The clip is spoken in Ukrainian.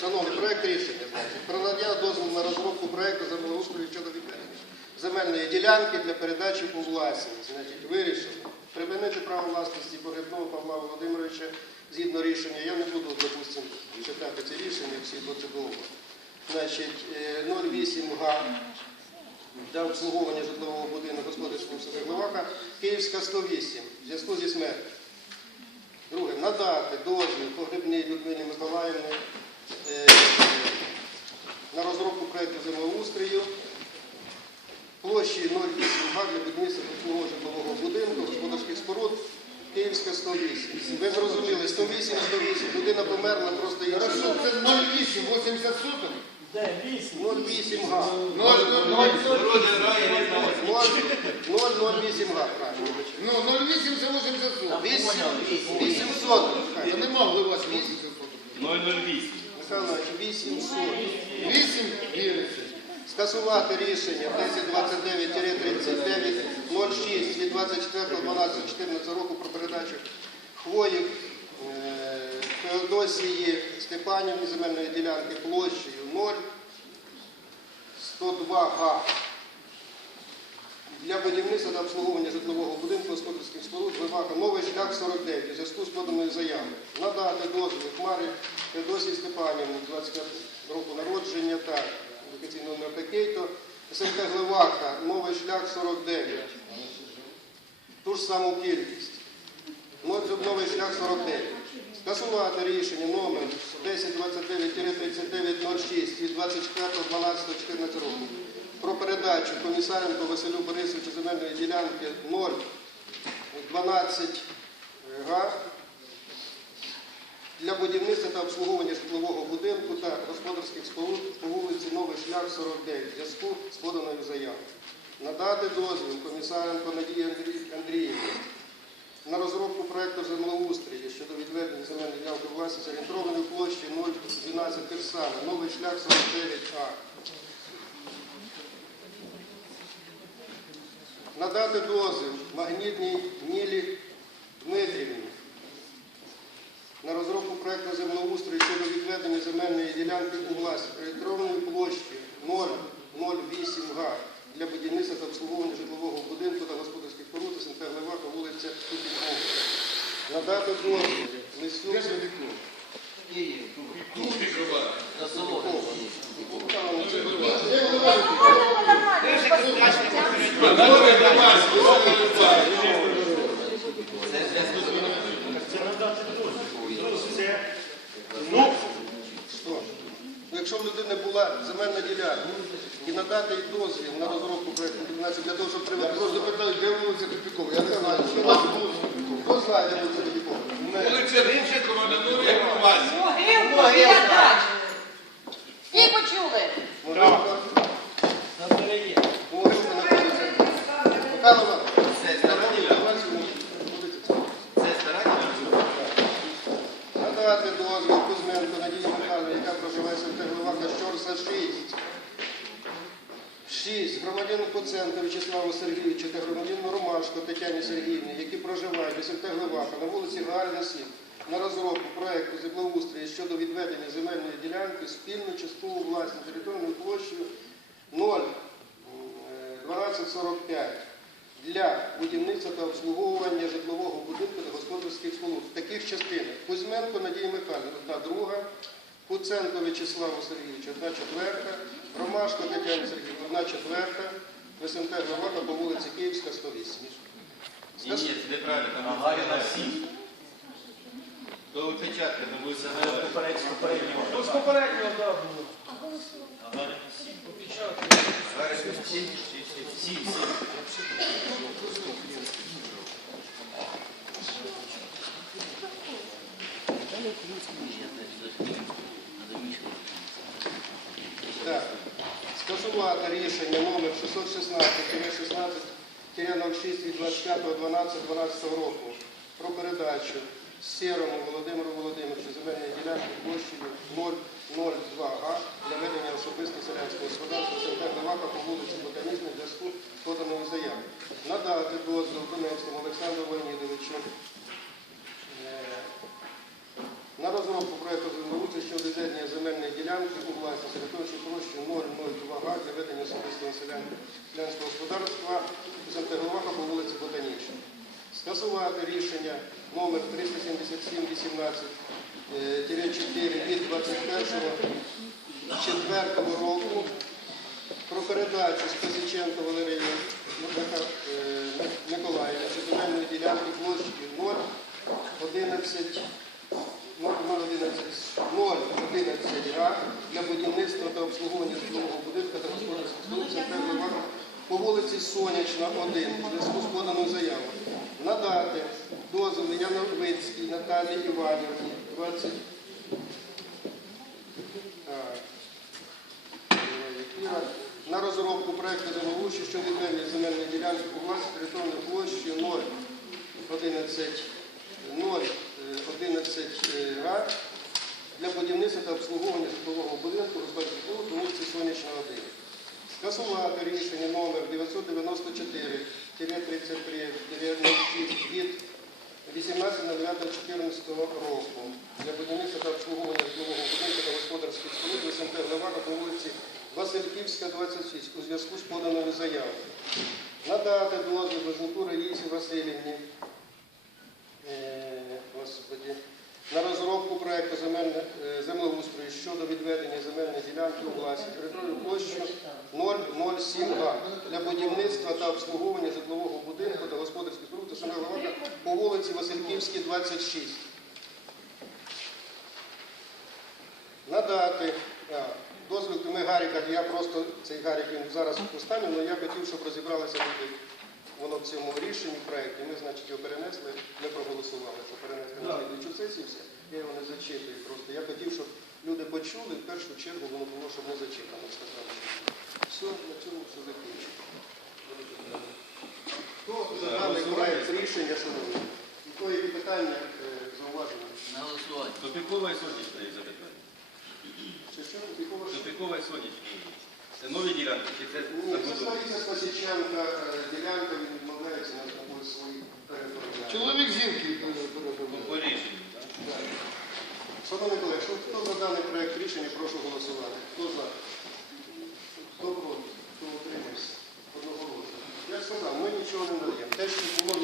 Шановний проект рішення. значить, Про надання дозволу на розробку проекту землеустрою щодо земельної ділянки для передачі у власність. Значить, вирішено припинити право власності Погребного Павла Володимировича згідно рішення. Я не буду, допустимо, читати ці рішення, всі довго. Значить, е, 08 га для обслуговування житлового будинку господарського Гливака, Київська 108, в зв'язку зі смертю. Надати дозвіл погребній Людмилі Миколаївні е, на розробку проєкту землеустрою площі 0,8 га для будівництва такого житлового будинку, господарських споруд, Київська 108. Ви зрозуміли, 108, 108, людина померла, просто Хорошо, це 0,8, 80 соток. 0,8 га. 0,08 га. Ну, 0,8 це 80 соток. 8, 800. Я не мав ли 80 соток. 008. Михайло 800. 8 9. Скасувати рішення 1029-3906 від 24.12.14 року про передачу хвоїв е, Феодосії Степанівні земельної ділянки площею 0,102 га для будівництва та обслуговування житлового будинку господарських споруд Левака новий шлях 49 у зв'язку з поданою заявою. Надати дозвіл Хмарі Феодосії Степанівні 25 року народження та локаційний номер такий, то СМТ Глевака, новий шлях 49. Ту ж саму кількість. Новий шлях 49. Скасувати рішення номер 1029-3906 від 24.12.14 року про передачу комісаренко Василю Борисовичу земельної ділянки 012 га для будівництва та обслуговування житлового будинку та господарських споруд по вулиці Новий шлях 49 в зв'язку з поданою заявою. Надати дозвіл комісаренко Надії Андріївні на розробку проекту землеустрою щодо відведення земельної ділянки власності орієнтованої площі 012 Терсана, новий шлях 49А. Надати дозвіл магнітній Нілі Дмитрівні на розробку проекту землеустрою щодо відведення земельної ділянки у власність орієнтованої площі 008 га для будівництва та обслуговування житлового будинку та господарських споруд СНТ Глевака, вулиця Тутікова. Надати дозвіл Де ж вікно? Ну. Ну, Якщо в людини була земельна ділянка і надати їй дозвіл на розробку проєкту для того, щоб Я привести. просто питаю, де вулиця Тупікова? Я не знаю. Вулиця знає, де вулиця Тупікова? Вулиця Римченко, Мамонур, як у вас. Могилку біля дачі. Всі почули? Могилка. Могилка знаходиться. Михайло 6. Громадянин Куценка В'ячеславу Сергійовичу та громадянину Ромашко Тетяні Сергіївні, які проживають в СМТ Глибаха на вулиці Гагаріна 7, на розробку проєкту землеустрою щодо відведення земельної ділянки спільну частку власність територіальною площею 0,1245 е, для будівництва та обслуговування житлового будинку та господарських споруд. В таких частинах Кузьменко Надія Михайлівна, одна друга. Куценко В'ячеславу Сергійовичу, одна четверта, Ромашко Тетяні Сергійовичу, Одна четверта ВСМТ Гавана по вулиці Київська, 108. Ні, ні, це неправильно. Там Гагаріна 7. До Печатки, там вулиця Гагаріна. Попереднього. З попереднього, ну, так, було. Гагаріна 7. По Печатки. Гагаріна 7. 7, 7. Далі українські Скасувати рішення номер 616-16-06 від 25.12.12 року про передачу Сірому Володимиру Володимировичу земельної ділянки площею 002 га для ведення особистого селянського господарства СМТ Глевака по вулиці Ботанічна в зв'язку з поданою заявою. Надати дозвіл Донецькому Олександру Леонідовичу е, розробку проекту землеустрою щодо відведення земельної власність території площею 002 га для ведення особистого селян- селянського господарства Сантегловаха по вулиці Ботанічна. Скасувати рішення номер 377-18 е, 4 від 21.04 року про передачу Спасиченко Валерії Михайло- е, Миколаївна земельної ділянки площею 011 011 га для будівництва та обслуговування житлового будинку та господарських споруд Центрального банку по вулиці Сонячна, 1, в зв'язку з поданою заявою. Надати дозвіл Яновицькій Наталії Іванівні, 20. Так. На розробку проекту землеустрою щодо відведення земельної ділянки у власність територіальної площі 011 011 га для будівництва та обслуговування житлового будинку господарського по вулиці Сонячна 1. Скасувати рішення номер 994 33 96 від 18.09.14 року для будівництва та обслуговування житлового будинку та господарських споруд СМТ Главака по вулиці Васильківська, 26 у зв'язку з поданою заявою. Надати дозвіл Боженку Раїсі Васильівні е, Господи, на розробку проекту е, землеустрою щодо відведення земельної ділянки у власність територію площею 007 га для будівництва та обслуговування житлового будинку та господарських споруд та саме Главака по вулиці Васильківській, 26. Надати дозвіл ми Гаріка, я просто цей Гарік він зараз поставив, але я хотів, щоб розібралися люди. Воно в цьому рішенні проєкті. Ми, значить, його перенесли, не проголосували, що перенесли на слідчу сесію все. Я його не зачитую просто. Я хотів, щоб люди почули, в першу чергу воно було, щоб не зачитано. Сказали, все, на цьому все закінчено. Хто за даний проєкт рішення, шановні? Кого є питання, е, зауваження? На голосування. Тупікова і сонячна є запитання. Чи що? Тупікова і сонячна. Це нові ділянки, чи це Ні, це забудова? столиця Спасіченка, е, ділянка, він відмовляється на такої свої території. Чоловік зінки Ну, передав. По рішенню, так? Шановні колеги, хто за даний проєкт рішення, прошу голосувати. Хто за? Хто проти? Хто утримався? Одноголосно. Я сказав, ми нічого не даємо. Те, що було,